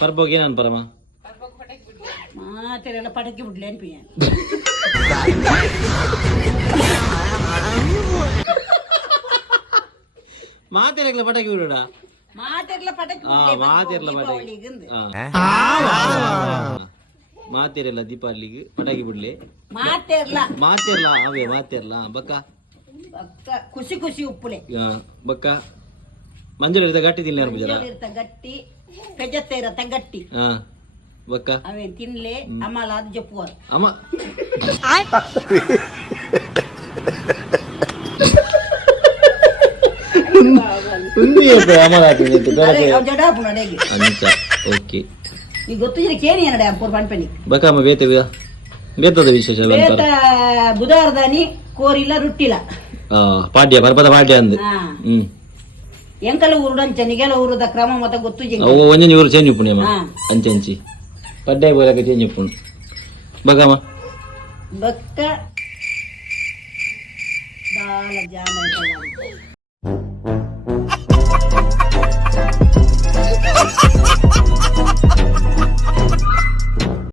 ಪರ್ಬೋಗಿ ಏನಾನ್ ಪರಮ ಮಾತೆರೆಲ್ಲ ಪಟಕಿ ಬಿಡ್ಲಿ ಅನ್ಪಿಯ ಮಾತೆರೆಗ್ಲ ಪಟಾಕಿ ಬಿಡೋಡ ಮಾತೆರೆಲ್ಲ ಪಟಕಿ ಮಾತೆರ್ಲ ಪಟಾಕಿ ಮಾತೆರೆಲ್ಲ ದೀಪಾವಳಿಗೆ ಪಟಾಕಿ ಬಿಡ್ಲಿ ಮಾತೆರ್ಲ ಅವೇ ಮಾತೆರ್ಲ ಬಕ್ಕ ಖುಷಿ ಖುಷಿ ಉಪ್ಪುಲೆ ಬಕ್ಕ ಮಂಜುಳ ಇರ್ತ ಗಟ್ಟಿ ತಿನ್ಲಿ ಅನ್ಪುಜರ ಗಟ್ಟಿ ಪೆಜತ್ತೆ ಇರತ್ತ ಗಟ್ಟಿ ಬಕ್ಕ ಅವೇ ತಿನ್ಲೆ ಅಮ್ಮಲ ಅದು ಜಪ್ಪುವ ಅಮ್ಮ ಓಕೆ ಈಗ ಗೊತ್ತಿದ್ರೆ ಕೇಳಿ ಏನಡೆ ಪೂರ್ ಪನ್ಪೆನಿ ಬಕಮ್ಮ ಬೇತದ ವಿಶೇಷ ಬೇತ ಬುಧವಾರದಾನಿ ಕೋರಿಲ್ಲ ರುಟ್ಟಿಲ್ಲ ಪಾಡ್ಯ ಪರ್ಪದ ಪಾಡ್ಯ ಅಂದ್ ಎಂಕಲ್ಲ ಊರುಡಂಚ ನಿಗೆಲ್ಲ ಊರದ ಕ್ರಮ ಮತ ಗೊತ್ತು ಅವು ಒಂಜನಿ ಊರು ಚೇಂಜ್ ಉಪ್ಪುಣಿ ಅಮ್ಮ ಅಂಚಿ ಪಡ್ಡಾಯ ಬೋಲಕ ಚೇಂಜ್ ಉಪ್ಪುಣು ಬಕಮ್ಮ ಬಕ್ಕ ಬಾಲ ಜಾನ